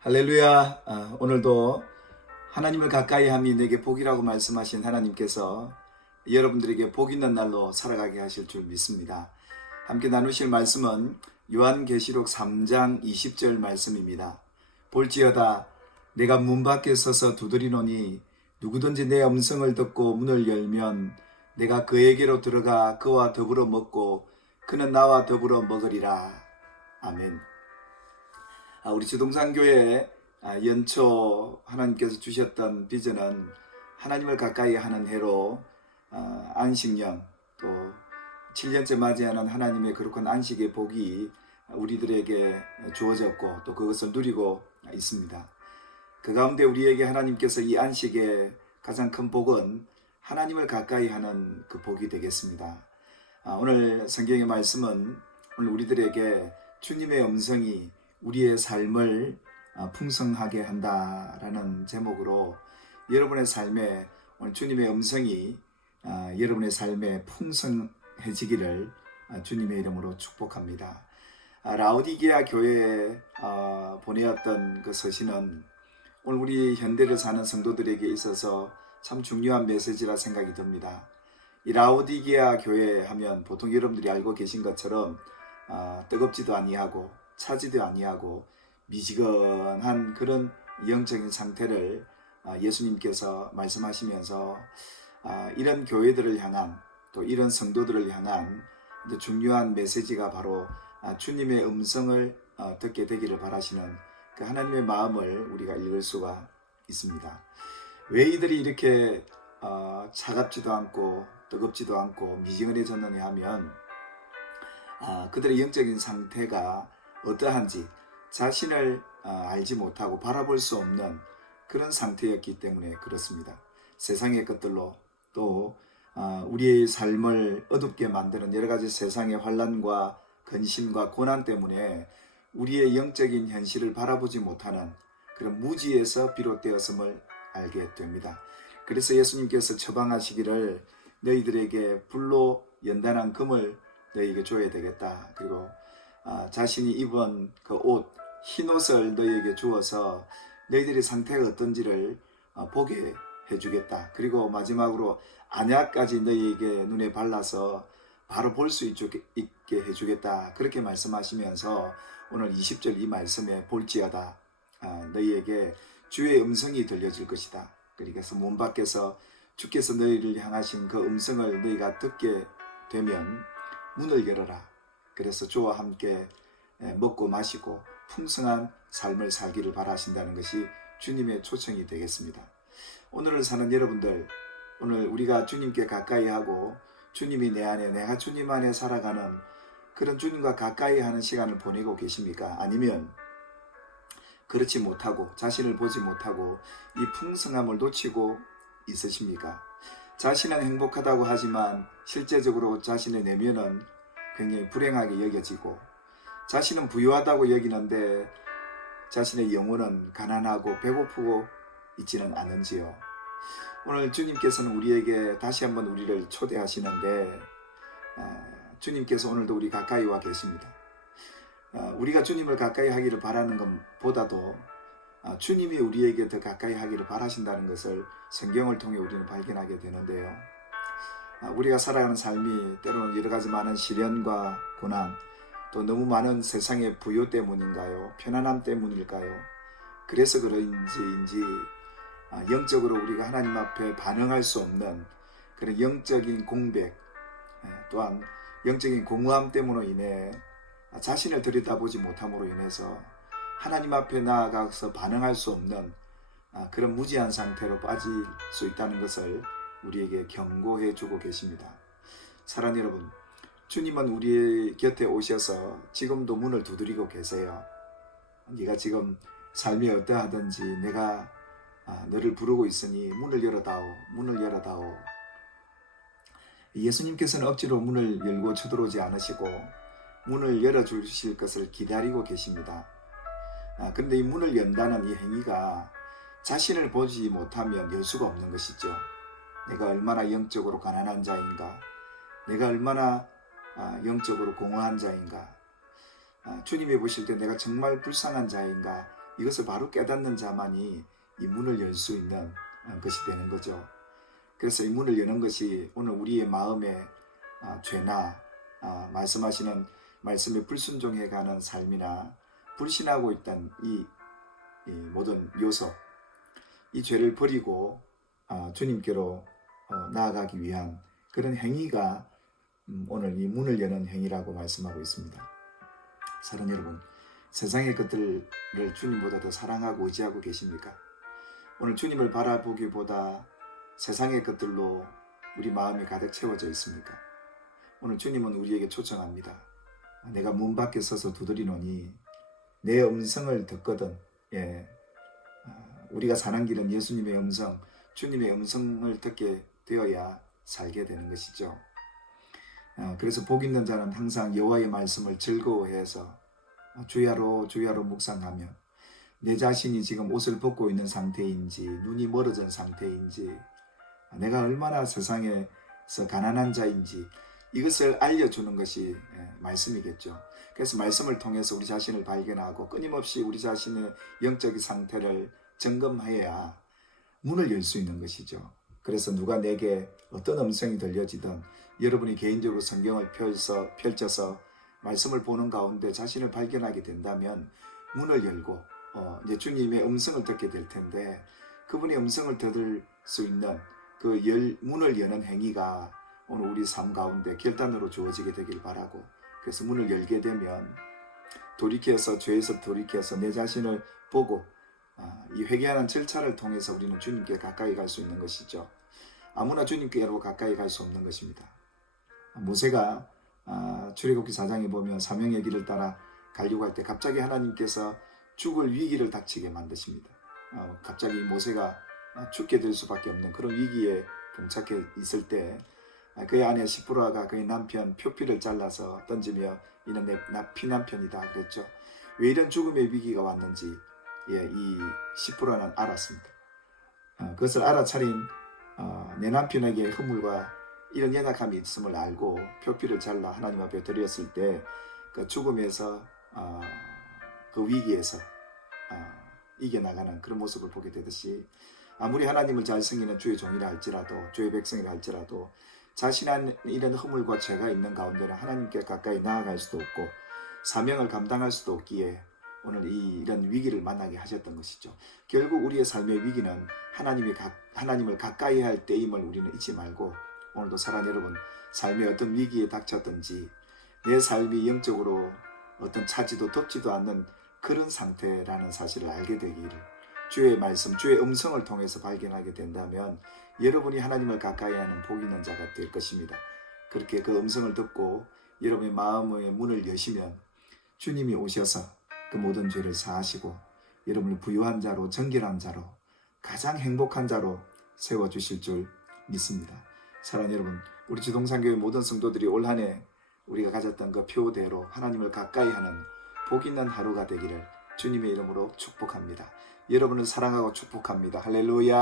할렐루야. 오늘도 하나님을 가까이 함이 내게 복이라고 말씀하신 하나님께서 여러분들에게 복 있는 날로 살아가게 하실 줄 믿습니다. 함께 나누실 말씀은 요한계시록 3장 20절 말씀입니다. 볼지어다 내가 문 밖에 서서 두드리노니 누구든지 내 음성을 듣고 문을 열면 내가 그에게로 들어가 그와 더불어 먹고 그는 나와 더불어 먹으리라. 아멘. 우리 주동산교회 연초 하나님께서 주셨던 비전은 하나님을 가까이 하는 해로 안식년 또 7년째 맞이하는 하나님의 거룩한 안식의 복이 우리들에게 주어졌고 또 그것을 누리고 있습니다. 그 가운데 우리에게 하나님께서 이 안식의 가장 큰 복은 하나님을 가까이 하는 그 복이 되겠습니다. 오늘 성경의 말씀은 오늘 우리들에게 주님의 음성이 우리의 삶을 풍성하게 한다라는 제목으로 여러분의 삶에 오늘 주님의 음성이 여러분의 삶에 풍성해지기를 주님의 이름으로 축복합니다. 라오디게아 교회에 보내었던 그 서신은 오늘 우리 현대를 사는 성도들에게 있어서 참 중요한 메시지라 생각이 듭니다. 이 라오디게아 교회 하면 보통 여러분들이 알고 계신 것처럼 뜨겁지도 아니하고 차지도 아니하고 미지근한 그런 영적인 상태를 예수님께서 말씀하시면서 이런 교회들을 향한 또 이런 성도들을 향한 중요한 메시지가 바로 주님의 음성을 듣게 되기를 바라시는 그 하나님의 마음을 우리가 읽을 수가 있습니다. 왜 이들이 이렇게 차갑지도 않고 뜨겁지도 않고 미지근해졌느냐 하면 그들의 영적인 상태가 어떠한지 자신을 알지 못하고 바라볼 수 없는 그런 상태였기 때문에 그렇습니다. 세상의 것들로 또 우리의 삶을 어둡게 만드는 여러 가지 세상의 환난과 근심과 고난 때문에 우리의 영적인 현실을 바라보지 못하는 그런 무지에서 비롯되었음을 알게 됩니다. 그래서 예수님께서 처방하시기를 너희들에게 불로 연단한 금을 너희에게 줘야 되겠다. 그리고 자신이 입은 그 옷, 흰 옷을 너희에게 주어서 너희들의 상태가 어떤지를 보게 해주겠다. 그리고 마지막으로 안약까지 너희에게 눈에 발라서 바로 볼 수 있게 해주겠다. 그렇게 말씀하시면서 오늘 20절 이 말씀에 볼지어다 너희에게 주의 음성이 들려질 것이다. 그래서 문 밖에서 주께서 너희를 향하신 그 음성을 너희가 듣게 되면 문을 열어라. 그래서 주와 함께 먹고 마시고 풍성한 삶을 살기를 바라신다는 것이 주님의 초청이 되겠습니다. 오늘을 사는 여러분들, 오늘 우리가 주님께 가까이 하고 주님이 내 안에 내가 주님 안에 살아가는 그런 주님과 가까이 하는 시간을 보내고 계십니까? 아니면 그렇지 못하고 자신을 보지 못하고 이 풍성함을 놓치고 있으십니까? 자신은 행복하다고 하지만 실제적으로 자신의 내면은 굉장히 불행하게 여겨지고 자신은 부유하다고 여기는데 자신의 영혼은 가난하고 배고프고 있지는 않은지요. 오늘 주님께서는 우리에게 다시 한번 우리를 초대하시는데 주님께서 오늘도 우리 가까이 와 계십니다. 우리가 주님을 가까이 하기를 바라는 것보다도 주님이 우리에게 더 가까이 하기를 바라신다는 것을 성경을 통해 우리는 발견하게 되는데요. 우리가 살아가는 삶이 때로는 여러 가지 많은 시련과 고난 또 너무 많은 세상의 부요 때문인가요? 편안함 때문일까요? 그래서 그런지인지 영적으로 우리가 하나님 앞에 반응할 수 없는 그런 영적인 공백 또한 영적인 공허함 때문으로 인해 자신을 들여다보지 못함으로 인해서 하나님 앞에 나아가서 반응할 수 없는 그런 무지한 상태로 빠질 수 있다는 것을 우리에게 경고해 주고 계십니다. 사랑하는 여러분, 주님은 우리 곁에 오셔서 지금도 문을 두드리고 계세요. 네가 지금 삶이 어떠하든지 내가 너를 부르고 있으니 문을 열어다오, 문을 열어다오. 예수님께서는 억지로 문을 열고 쳐들어오지 않으시고 문을 열어주실 것을 기다리고 계십니다. 그런데 이 문을 연다는 이 행위가 자신을 보지 못하면 열 수가 없는 것이죠. 내가 얼마나 영적으로 가난한 자인가, 내가 얼마나 영적으로 공허한 자인가, 주님이 보실 때 내가 정말 불쌍한 자인가, 이것을 바로 깨닫는 자만이 이 문을 열 수 있는 것이 되는 거죠. 그래서 이 문을 여는 것이 오늘 우리의 마음에 죄나 말씀하시는 말씀에 불순종해가는 삶이나 불신하고 있던 이 모든 요소, 이 죄를 버리고 주님께로 나아가기 위한 그런 행위가 오늘 이 문을 여는 행위라고 말씀하고 있습니다. 사랑하는 여러분, 세상의 것들을 주님보다 더 사랑하고 의지하고 계십니까? 오늘 주님을 바라보기보다 세상의 것들로 우리 마음이 가득 채워져 있습니까? 오늘 주님은 우리에게 초청합니다. 내가 문 밖에 서서 두드리노니 내 음성을 듣거든. 우리가 사는 길은 예수님의 음성, 주님의 음성을 듣게 되어야 살게 되는 것이죠. 그래서 복 있는 자는 항상 여호와의 말씀을 즐거워해서 주야로 묵상하며 내 자신이 지금 옷을 벗고 있는 상태인지 눈이 멀어진 상태인지 내가 얼마나 세상에서 가난한 자인지 이것을 알려주는 것이 말씀이겠죠. 그래서 말씀을 통해서 우리 자신을 발견하고 끊임없이 우리 자신의 영적인 상태를 점검해야 문을 열 수 있는 것이죠. 그래서 누가 내게 어떤 음성이 들려지든 여러분이 개인적으로 성경을 펼쳐서 말씀을 보는 가운데 자신을 발견하게 된다면 문을 열고 이제 주님의 음성을 듣게 될 텐데 그분의 음성을 들을 수 있는 그 문을 여는 행위가 오늘 우리 삶 가운데 결단으로 주어지게 되길 바라고, 그래서 문을 열게 되면 죄에서 돌이켜서 내 자신을 보고 이 회개하는 절차를 통해서 우리는 주님께 가까이 갈 수 있는 것이죠. 아무나 주님께로 가까이 갈 수 없는 것입니다. 모세가 출애굽기 4장에 보면 사명의 길을 따라 가려고 할 때 갑자기 하나님께서 죽을 위기를 닥치게 만드십니다. 갑자기 모세가 죽게 될 수밖에 없는 그런 위기에 봉착해 있을 때 그의 아내 시프라가 그의 남편 표피를 잘라서 던지며 이는 내 피남편이다 그랬죠. 왜 이런 죽음의 위기가 왔는지 이 시프라는 알았습니다. 그것을 알아차린 내 남편에게 허물과 이런 연약함이 있음을 알고 표피를 잘라 하나님 앞에 드렸을 때 그 죽음에서 그 위기에서 이겨나가는 그런 모습을 보게 되듯이 아무리 하나님을 잘 섬기는 주의 종이라 할지라도 주의 백성이라 할지라도 자신한 이런 허물과 죄가 있는 가운데는 하나님께 가까이 나아갈 수도 없고 사명을 감당할 수도 없기에 오늘 이런 위기를 만나게 하셨던 것이죠. 결국 우리의 삶의 위기는 하나님을 가까이 할 때임을 우리는 잊지 말고 오늘도 사랑하는 여러분, 삶의 어떤 위기에 닥쳤든지 내 삶이 영적으로 어떤 차지도 덥지도 않는 그런 상태라는 사실을 알게 되기를 주의 말씀, 주의 음성을 통해서 발견하게 된다면 여러분이 하나님을 가까이 하는 복 있는 자가 될 것입니다. 그렇게 그 음성을 듣고 여러분의 마음의 문을 여시면 주님이 오셔서 그 모든 죄를 사하시고 여러분을 부유한 자로, 정결한 자로, 가장 행복한 자로 세워주실 줄 믿습니다. 사랑하는 여러분, 우리 지동산교회 모든 성도들이 올 한 해 우리가 가졌던 그 표대로 하나님을 가까이 하는 복 있는 하루가 되기를 주님의 이름으로 축복합니다. 여러분을 사랑하고 축복합니다. 할렐루야.